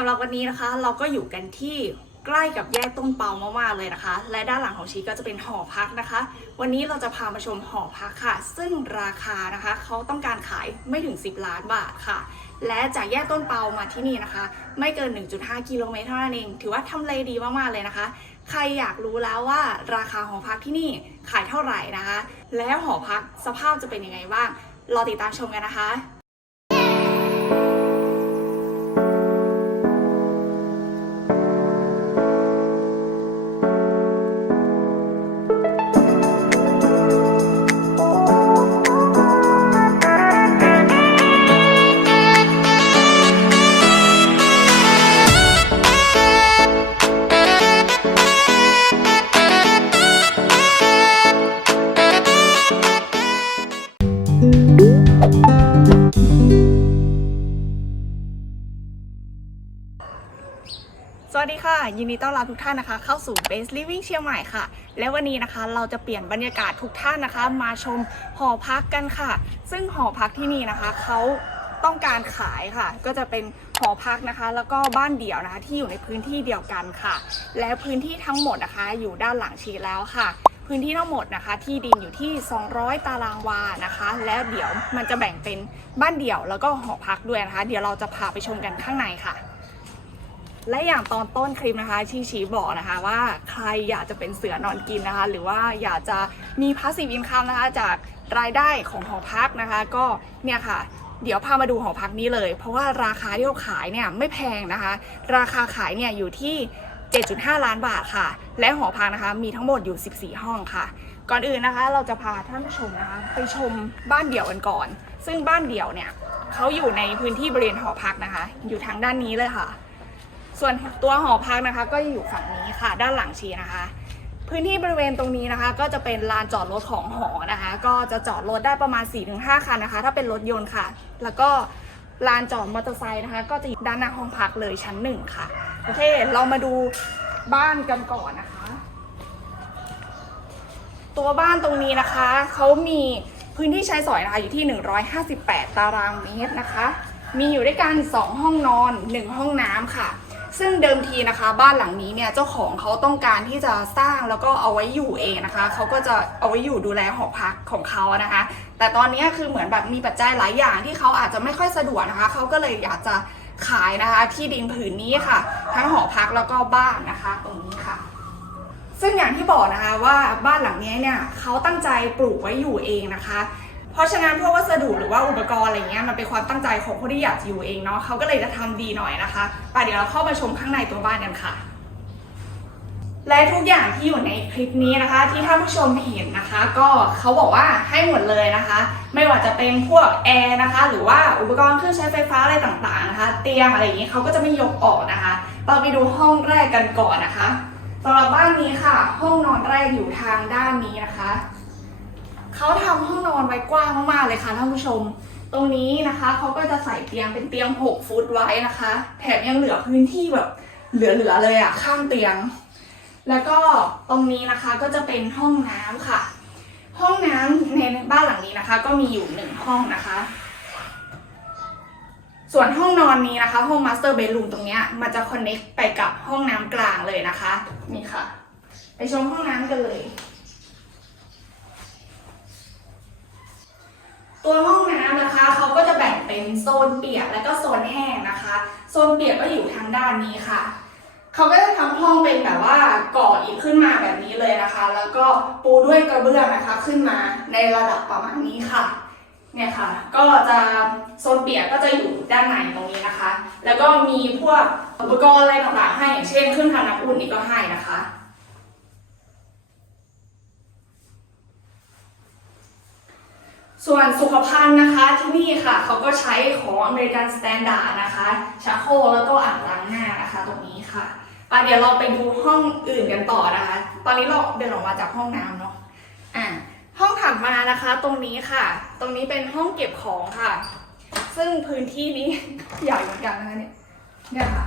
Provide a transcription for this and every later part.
สำหรับวันนี้นะคะ เราก็อยู่กันที่ใกล้กับแยกต้นเปามากๆเลยนะคะ และด้านหลังของชีก็จะเป็นหอพักนะคะ วันนี้เราจะพามาชมหอพักค่ะ ซึ่งราคานะคะเขาต้องการขายไม่ถึง 10 ล้านบาทค่ะ และจากแยกต้นเปามาที่นี่นะคะ ไม่เกิน 1.5 กิโลเมตรเท่านั้นเอง ถือว่าทำเลดีมากๆเลยนะคะ ใครอยากรู้แล้วว่าราคาหอพักที่นี่ขายเท่าไหร่นะคะ แล้วหอพักสภาพจะเป็นยังไงบ้างรอติดตามชมกันนะคะ ยินดีต้อนรับทุกท่านนะคะ เข้าสู่ Base Living เชียงใหม่ค่ะ และวันนี้นะคะเราจะเปลี่ยนบรรยากาศทุกท่านนะคะ มาชมหอพักกันค่ะ ซึ่งหอพักที่นี่นะคะเขาต้องการขายค่ะ ก็จะเป็นหอพักนะคะ แล้วก็บ้านเดี่ยวนะคะที่อยู่ในพื้นที่เดียวกันค่ะ และพื้นที่ทั้งหมดนะคะ อยู่ด้านหลังชีแล้วค่ะ พื้นที่ทั้งหมดนะคะ ที่ดินอยู่ที่ 200 ตารางวานะคะ แล้วเดี๋ยวมันจะแบ่งเป็นบ้านเดี่ยวแล้วก็หอพักด้วยนะคะ เดี๋ยวเราจะพาไปชมกันข้างในค่ะ และอย่างตอนต้นคลิปนะคะที่ชีบอกนะคะว่าใครอยากจะเป็นเสือนอนกินนะคะ หรือว่าอยากจะมีพาสซีฟอินคัมนะคะ จากรายได้ของหอพักนะคะ ก็เนี่ยค่ะเดี๋ยวพามาดูหอพักนี้เลย เพราะว่าราคาที่เขาขายเนี่ยไม่แพงนะคะ ราคาขายเนี่ยอยู่ที่ 7.5 ล้านบาทค่ะ และหอพักนะคะมีทั้งหมดอยู่ 14 ห้องค่ะ ก่อนอื่นนะคะ เราจะพาท่านผู้ชมนะคะไปชมบ้านเดี่ยวกันก่อน ซึ่งบ้านเดี่ยวเนี่ยเขาอยู่ในพื้นที่บริเวณหอพักนะคะ อยู่ทางด้านนี้เลยค่ะ ส่วนตัวหอพักนะคะ ก็จะอยู่ฝั่งนี้ค่ะ ด้านหลังชีนะคะ พื้นที่บริเวณตรงนี้นะคะ ก็จะเป็นลานจอดรถของหอนะคะ ก็จะจอดรถได้ประมาณ 4-5 คันนะคะ ถ้าเป็นรถยนต์ค่ะ แล้วก็ลานจอดมอเตอร์ไซค์นะคะ ก็จะอยู่ด้านหน้าห้องพักเลยชั้นหนึ่งค่ะโอเคเรามาดูบ้านกันก่อนนะคะ ตัวบ้านตรงนี้นะคะเขามีพื้นที่ใช้สอยนะคะอยู่ที่ 158 ตารางเมตรนะคะ มีอยู่ด้วยกัน 2 ห้องนอน 1 ห้องน้ำค่ะ ซึ่งเดิมทีนะคะบ้านหลังนี้เนี่ยเจ้าของเขาต้องการที่จะสร้างแล้วก็เอาไว้อยู่เองนะคะเขาก็จะเอาไว้อยู่ดูแลหอพักของเขานะคะ แต่ตอนนี้คือเหมือนแบบมีปัจจัยหลายอย่างที่เขาอาจจะไม่ค่อยสะดวกนะคะเขาก็เลยอยากจะขายนะคะที่ดินผืนนี้ค่ะ ทั้งหอพักแล้วก็บ้านนะคะตรงนี้ค่ะ ซึ่งอย่างที่บอกนะคะว่าบ้านหลังนี้เนี่ยเขาตั้งใจปลูกไว้อยู่เองนะคะ เพราะฉะนั้นพวกวัสดุหรือว่าอุปกรณ์อะไรเงี้ยมันเป็นความตั้งใจของคนที่อยากจะอยู่เองเนาะเขาก็เลยจะทำดีหน่อยนะคะไปเดี๋ยวเราเข้ามาชมข้างในตัวบ้านกันค่ะ และทุกอย่างที่อยู่ในคลิปนี้นะคะ ที่ท่านผู้ชมเห็นนะคะ ก็เขาบอกว่าให้หมดเลยนะคะ ไม่ว่าจะเป็นพวกแอร์นะคะ หรือว่าอุปกรณ์เครื่องใช้ไฟฟ้าอะไรต่างๆนะคะ เตียงอะไรอย่างนี้เขาก็จะไม่ยกออกนะคะ เราไปดูห้องแรกกันก่อนนะคะสำหรับบ้านนี้ค่ะ ห้องนอนแรกอยู่ทางด้านนี้นะคะ เขาทำห้องนอนไว้กว้างมากๆเลยค่ะท่านผู้ชม ตรงนี้นะคะเขาก็จะใส่เตียงเป็นเตียง 6 ฟุตไว้นะคะ แถมยังเหลือพื้นที่แบบเหลือๆเลยอะข้างเตียง แล้วก็ตรงนี้นะคะก็จะเป็นห้องน้ำค่ะ ห้องน้ำในบ้านหลังนี้นะคะ ก็มีอยู่หนึ่งห้องนะคะ ส่วนห้องนอนนี้นะคะ ห้องมาสเตอร์เบดรูมตรงนี้มันจะคอนเน็กไปกับห้องน้ำกลางเลยนะคะ นี่ค่ะ ไปชมห้องน้ำกันเลย ตัวห้องน้ำนะคะเขาก็จะแบ่ง เป็นโซนเปียกและก็โซนแห้งนะคะ โซนเปียกก็อยู่ทางด้านนี้ค่ะเขาก็จะทำห้องเป็นแบบว่าก่ออิฐขึ้นมาแบบนี้เลยนะคะ แล้วก็ปูด้วยกระเบื้องนะคะขึ้นมาในระดับประมาณนี้ค่ะเนี่ยค่ะ ก็จะโซนเปียกก็จะอยู่ด้านในตรงนี้นะคะ แล้วก็มีพวกอุปกรณ์อะไรต่างๆให้อย่างเช่นเครื่องทำน้ำอุ่นนี่ก็ให้นะคะ ส่วนสุขภัณฑ์นะคะที่นี่ค่ะเขาก็ใช้ของอเมริกันสแตนดาร์ดนะคะชักโครกแล้วก็อ่างล้างหน้านะคะตรงนี้ค่ะอะเดี๋ยวเราไปดูห้องอื่นกันต่อนะคะ ตอนนี้เราเดินออกมาจากห้องน้ำเนาะอะห้องถัดมานะคะตรงนี้ค่ะ ตรงนี้เป็นห้องเก็บของค่ะ ซึ่งพื้นที่นี้ใหญ่เหมือนกันนะคะเนี่ยเนี่ยค่ะ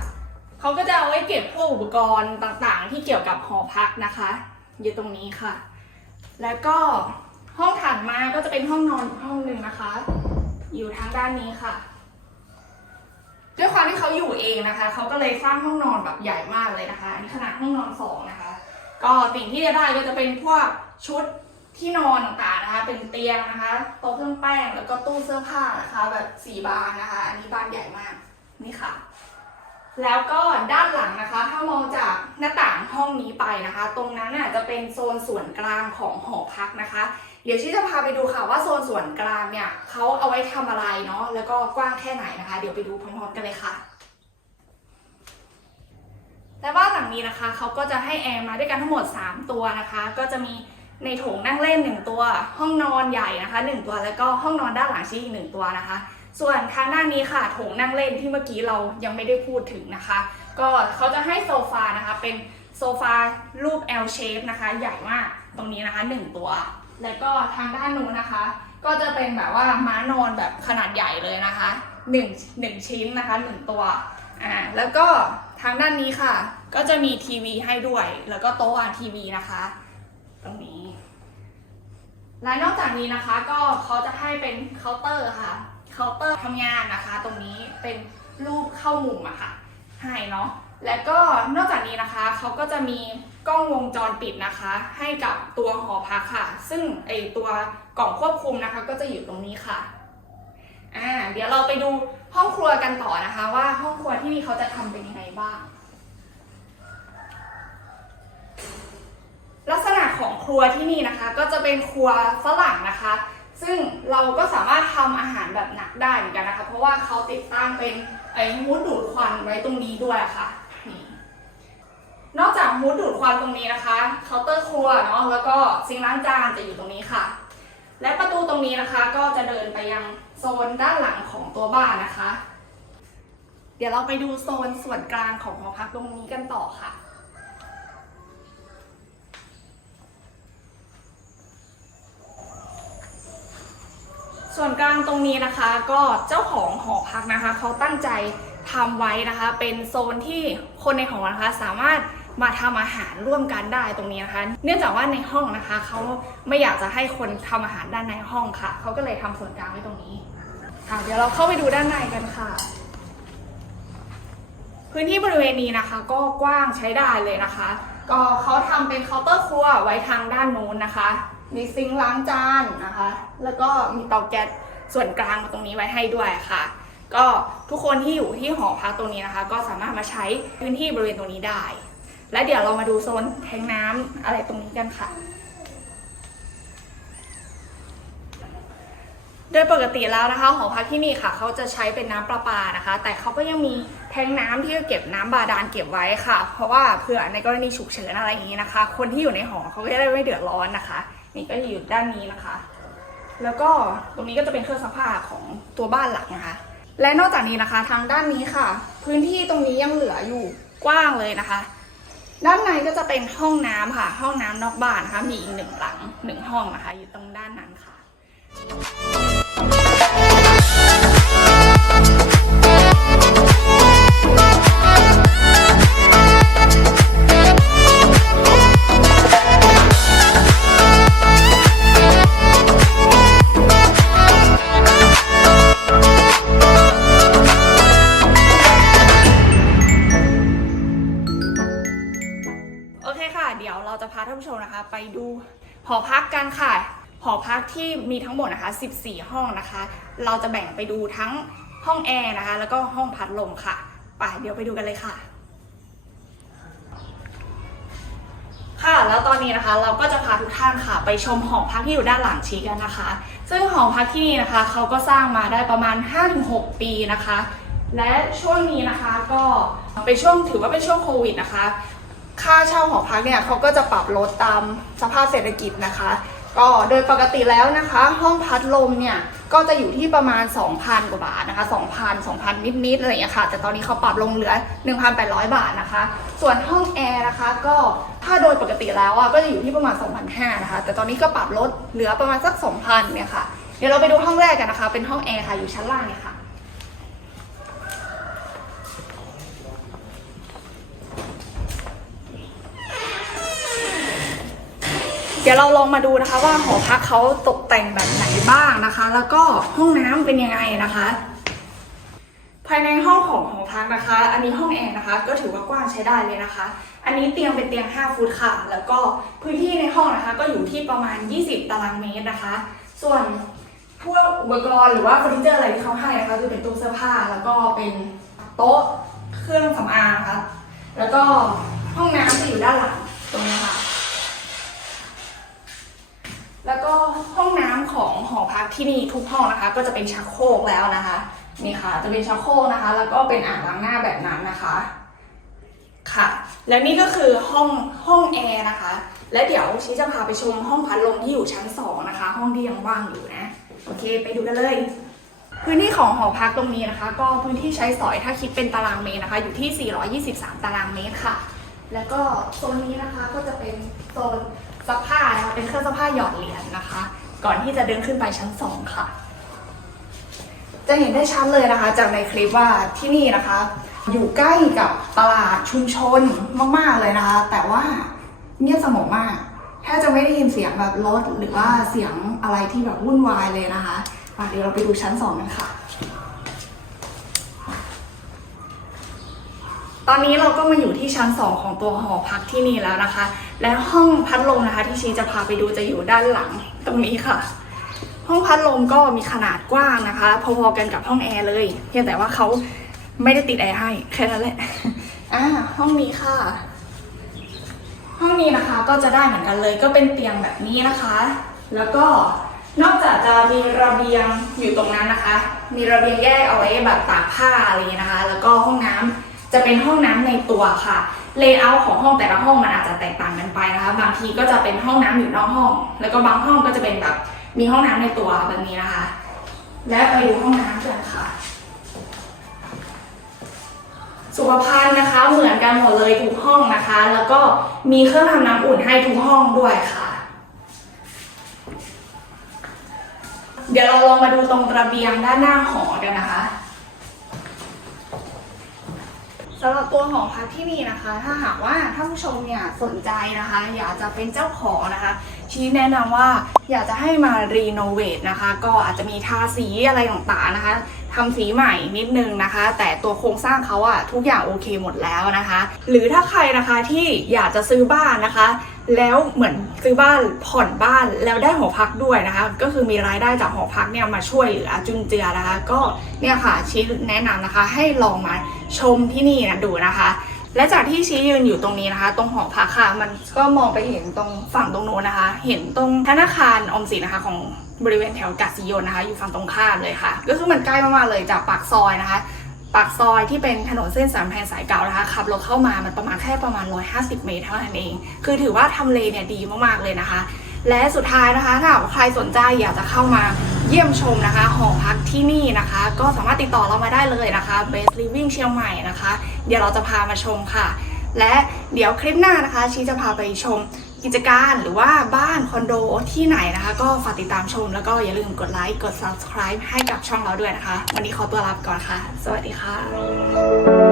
เขาก็จะเอาไว้เก็บพวกอุปกรณ์ต่างๆ ที่เกี่ยวกับหอพักนะคะ อยู่ตรงนี้ค่ะ แล้วก็ ห้องถัดมาก็จะเป็นห้องนอนอีกห้องหนึ่งนะคะ อยู่ทางด้านนี้ค่ะ ด้วยความที่เขาอยู่เองนะคะ เขาก็เลยสร้างห้องนอนแบบใหญ่มากเลยนะคะอันนี้ขนาดห้องนอนสองนะคะ ก็สิ่งที่จะได้ก็จะเป็นพวกชุดที่นอนต่างๆนะคะ เป็นเตียงนะคะโต๊ะเครื่องแป้งแล้วก็ตู้เสื้อผ้านะคะ แบบสี่บานนะคะ อันนี้บานใหญ่มากนี่ค่ะ แล้วก็ด้านหลังนะคะ ถ้ามองจากหน้าต่างห้องนี้ไปนะคะ ตรงนั้นน่ะจะเป็นโซนส่วนกลางของหอพักนะคะ เดี๋ยวชี่จะพาไปดูค่ะว่าโซนส่วนกลางเนี่ยเขาเอาไว้ทำอะไรเนาะแล้วก็กว้างแค่ไหนนะคะ เดี๋ยวไปดูพร้อมๆกันเลยค่ะและบ้านหลังนี้นะคะเขาก็จะให้แอร์มาด้วยกันทั้งหมด 3 ตัวนะคะ ก็จะมีในโถงนั่งเล่น 1 ตัว ห้องนอนใหญ่นะคะ 1 ตัวแล้วก็ห้องนอนด้านหลังชี้อีกหนึ่งตัวนะคะ ส่วนทางด้านนี้ค่ะโถงนั่งเล่นที่เมื่อกี้เรายังไม่ได้พูดถึงนะคะ ก็เขาจะให้โซฟานะคะเป็นโซฟารูป L shape นะคะ ใหญ่มากตรงนี้นะคะ 1 ตัว แล้วก็ทางด้านนู้นนะคะ ก็จะเป็นแบบว่าม้านอนแบบขนาดใหญ่เลยนะคะ1 1ชิ้นนะคะ1ตัวอ่าแล้วก็ทางด้านนี้ค่ะ ก็จะมีทีวีให้ด้วย แล้วก็โต๊ะวางทีวีนะคะ ตรงนี้ และนอกจากนี้นะคะก็เขาจะให้เป็นเคาน์เตอร์ค่ะเคาน์เตอร์ทำงานนะคะ ตรงนี้เป็นรูปเข้ามุมอะค่ะให้เนาะและก็นอกจากนี้นะคะเขาก็จะมี กล้องวงจรปิดนะคะ ให้กับตัวหอพักค่ะ ซึ่งไอตัวกล่องควบคุมนะคะ ก็จะอยู่ตรงนี้ค่ะอ่าเดี๋ยวเราไปดูห้องครัวกันต่อนะคะ ว่าห้องครัวที่นี่เขาจะทำเป็นยังไงบ้าง ลักษณะของครัวที่นี่นะคะ ก็จะเป็นครัวฝรั่งนะคะ ซึ่งเราก็สามารถทำอาหารแบบหนักได้เหมือนกันนะคะ เพราะว่าเขาติดตั้งเป็นไอ้ฮูดดูดควันไว้ตรงนี้ด้วยค่ะ นอกจากฮูดดูดควันตรงนี้นะคะเคาน์เตอร์ครัวเนาะแล้วก็ซิงล้างจานจะอยู่ตรงนี้ค่ะ และประตูตรงนี้นะคะก็จะเดินไปยังโซนด้านหลังของตัวบ้านนะคะ เดี๋ยวเราไปดูโซนส่วนกลางของหอพักตรงนี้กันต่อค่ะส่วนกลางตรงนี้นะคะก็เจ้าของหอพักนะคะ เขาตั้งใจทำไว้นะคะ เป็นโซนที่คนในหอนะคะสามารถ มาทำอาหารร่วมกันได้ตรงนี้นะคะ เนื่องจากว่าในห้องนะคะเขาไม่อยากจะให้คนทำอาหารด้านในห้องค่ะเขาก็เลยทำส่วนกลางไว้ตรงนี้ค่ะเดี๋ยวเราเข้าไปดูด้านในกันค่ะ พื้นที่บริเวณนี้นะคะ ก็กว้างใช้ได้เลยนะคะ ก็เขาทำเป็นเคาน์เตอร์ครัวไว้ทางด้านนู้นนะคะ มีซิงค์ล้างจานนะคะ แล้วก็มีเตาแก๊สส่วนกลางตรงนี้ไว้ให้ด้วยค่ะ ก็ทุกคนที่อยู่ที่หอพักตรงนี้นะคะ ก็สามารถมาใช้พื้นที่บริเวณตรงนี้ได้ และเดี๋ยวเรามาดูโซนแทงน้ำอะไรตรงนี้กันค่ะ โดยปกติแล้วนะคะหอพักที่นี่ค่ะเขาจะใช้เป็นน้ำประปานะคะ แต่เขาก็ยังมีแทงน้ำที่จะเก็บน้ำบาดาลเก็บไว้ค่ะ เพราะว่าเผื่อในกรณีฉุกเฉินอะไรอย่างนี้นะคะ คนที่อยู่ในหอเขาก็จะได้ไม่เดือดร้อนนะคะ นี่ก็จะอยู่ด้านนี้นะคะ แล้วก็ตรงนี้ก็จะเป็นเครื่องซักผ้าของตัวบ้านหลักนะคะและนอกจากนี้นะคะทางด้านนี้ค่ะ พื้นที่ตรงนี้ยังเหลืออยู่กว้างเลยนะคะ ด้านในก็จะเป็นห้องน้ำค่ะ ห้องน้ำนอกบ้านนะคะ มีอีกหนึ่งหลังหนึ่งห้องนะคะ อยู่ตรงด้านนั้นค่ะ พักที่มีทั้งหมดนะคะ 14 ห้องนะคะ เราจะแบ่งไปดูทั้งห้องแอร์นะคะ แล้วก็ห้องพัดลมค่ะ ไปเดี๋ยวไปดูกันเลยค่ะ ค่ะ แล้วตอนนี้นะคะเราก็จะพาทุกท่านค่ะ ไปชมหอพักที่อยู่ด้านหลังชีกันนะคะ ซึ่งหอพักที่นี่นะคะเขาก็สร้างมาได้ประมาณ 5-6 ปีนะคะ และช่วงนี้นะคะก็เป็นช่วงถือว่าเป็นช่วงโควิดนะคะ ค่าเช่าหอพักเนี่ยเขาก็จะปรับลดตามสภาพเศรษฐกิจนะคะ ก็โดยปกติแล้วนะคะ ห้องพัดลมเนี่ยก็จะอยู่ที่ประมาณ 2,000 กว่าบาทนะคะ 2,000 2,000 นิดๆอะไรอย่างเงี้ยค่ะ แต่ตอนนี้เขาปรับลงเหลือ 1,800 บาทนะคะ ส่วนห้องแอร์นะคะ ก็ถ้าโดยปกติแล้วอะก็จะอยู่ที่ประมาณ 2,500 นะคะ แต่ตอนนี้ก็ปรับลดเหลือประมาณสัก 2,000 เนี่ยค่ะ เดี๋ยวเราไปดูห้องแรกกันนะคะ เป็นห้องแอร์ค่ะ อยู่ชั้นล่างเนี่ยค่ะ ดี๋ยวเราลองมาดูนะคะ ว่าหอพักเขาตกแต่งแบบไหนบ้างนะคะ แล้วก็ห้องน้ำเป็นยังไงนะคะ ภายในห้องของหอพักนะคะ อันนี้ห้องแอร์นะคะ ก็ถือว่ากว้างใช้ได้เลยนะคะ อันนี้เตียงเป็นเตียง 5 ฟุตค่ะ แล้วก็พื้นที่ในห้องนะคะ ก็อยู่ที่ประมาณ 20 ตารางเมตรนะคะ ส่วนพวกอุปกรณ์หรือว่าเฟอร์นิเจอร์อะไรที่เขาให้นะคะคือเป็นตู้เสื้อผ้าแล้วก็เป็นโต๊ะเครื่องสำอางนะคะแล้วก็ห้องน้ำจะอยู่ด้านหลังตรงนี้ค่ะ แล้วก็ห้องน้ำของหอพักที่นี่ทุกห้องนะคะ ก็จะเป็นชักโครกแล้วนะคะนี่ค่ะ จะเป็นชักโครกนะคะ แล้วก็เป็นอ่างล้างหน้าแบบนั้นนะคะค่ะ และนี่ก็คือห้องห้องแอร์นะคะ และเดี๋ยวชีจะพาไปชมห้องพัดลมที่อยู่ชั้นสองนะคะ ห้องที่ยังว่างอยู่นะโอเค ไปดูกันเลย พื้นที่ของหอพักตรงนี้นะคะ ก็พื้นที่ใช้สอยถ้าคิดเป็นตารางเมตรนะคะ อยู่ที่ 423 ตารางเมตรค่ะ แล้วก็โซนนี้นะคะก็จะเป็นโซนซักผ้านะคะเป็นเครื่องซักผ้าหยอดเหรียญนะคะ ก่อนที่จะเดินขึ้นไปชั้นสองค่ะ จะเห็นได้ชัดเลยนะคะ จากในคลิปว่าที่นี่นะคะ อยู่ใกล้กับตลาดชุมชนมากๆเลยนะคะ แต่ว่าเงียบสงบมากแทบจะไม่ได้ยินเสียงแบบรถหรือว่าเสียงอะไรที่แบบวุ่นวายเลยนะคะมาเดี๋ยวเราไปดูชั้นสองกันค่ะ อนนี้เราก็มาอยู่ที่ชั้น 2 ของตัวหอพักที่นี่แล้วนะคะ และห้องพัดลมนะคะที่ชีจะพาไปดูจะอยู่ด้านหลังตรงนี้ค่ะ ห้องพัดลมก็มีขนาดกว้างนะคะ พอๆกันกับห้องแอร์เลย เพียงแต่ว่าเขาไม่ได้ติดแอร์ให้แค่นั้นแหละอ่าห้องนี้ค่ะ ห้องนี้นะคะก็จะได้เหมือนกันเลย ก็เป็นเตียงแบบนี้นะคะ แล้วก็นอกจากจะมีระเบียงอยู่ตรงนั้นนะคะ มีระเบียงแยกเอาไว้แบบตากผ้าอะไรอย่างนี้นะคะ แล้วก็ห้องน้ำ จะเป็นห้องน้ำในตัวค่ะเลเยอร์ของห้องแต่ละห้องมันอาจจะแตกต่างกันไปนะคะ บางทีก็จะเป็นห้องน้ำอยู่นอกห้อง แล้วก็บางห้องก็จะเป็นแบบมีห้องน้ำในตัวแบบนี้นะคะ และไปดูห้องน้ำกันค่ะ สุขภัณฑ์นะคะเหมือนกันหมดเลยทุกห้องนะคะ แล้วก็มีเครื่องทำน้ำอุ่นให้ทุกห้องด้วยค่ะ เดี๋ยวเราลองมาดูตรงระเบียงด้านหน้าหอกันนะคะ สำหรับตัวหอพักที่นี่นะคะ ถ้าหากว่าท่านผู้ชมเนี่ยสนใจนะคะ อยากจะเป็นเจ้าของนะคะ ชี้แนะนำว่าอยากจะให้มารีโนเวทนะคะ ก็อาจจะมีทาสีอะไรต่างๆนะคะทำสีใหม่นิดนึงนะคะ แต่ตัวโครงสร้างเขาอะทุกอย่างโอเคหมดแล้วนะคะ หรือถ้าใครนะคะที่อยากจะซื้อบ้านนะคะ แล้วเหมือนซื้อบ้านผ่อนบ้านแล้วได้หอพักด้วยนะคะ ก็คือมีรายได้จากหอพักเนี่ยมาช่วยเหลือจุนเจือนะคะ ก็เนี่ยค่ะชี้แนะนำนะคะให้ลองมา ชมที่นี่นะดูนะคะ และจากที่ชี้ยืนอยู่ตรงนี้นะคะ ตรงหอพักค่ะมันก็มองไปเห็นตรงฝั่งตรงโน้นนะคะ เห็นตรงธนาคารอมสินนะคะของบริเวณแถวกาซิโยนนะคะ อยู่ฝั่งตรงข้ามเลยค่ะ ก็คือมันใกล้มากๆเลยจากปากซอยนะคะปากซอยที่เป็นถนนเส้นสามแพร่งสายเก่านะคะขับรถเข้ามามันประมาณแค่ประมาณ 150 เมตรเท่านั้นเอง คือถือว่าทำเลเนี่ยดีมากๆเลยนะคะ และสุดท้ายนะคะถ้าใครสนใจอยากจะเข้ามา เยี่ยมชมนะคะหอพักที่นี่นะคะ ก็สามารถติดต่อเรามาได้เลยนะคะ Best Living เชียงใหม่นะคะ เดี๋ยวเราจะพามาชมค่ะ และเดี๋ยวคลิปหน้านะคะชีจะพาไปชมกิจการหรือว่าบ้านคอนโดที่ไหนนะคะ ก็ฝากติดตามชมแล้วก็อย่าลืมกดไลค์กด subscribe ให้กับช่องเราด้วยนะคะ วันนี้ขอตัวลาไปก่อนค่ะ สวัสดีค่ะ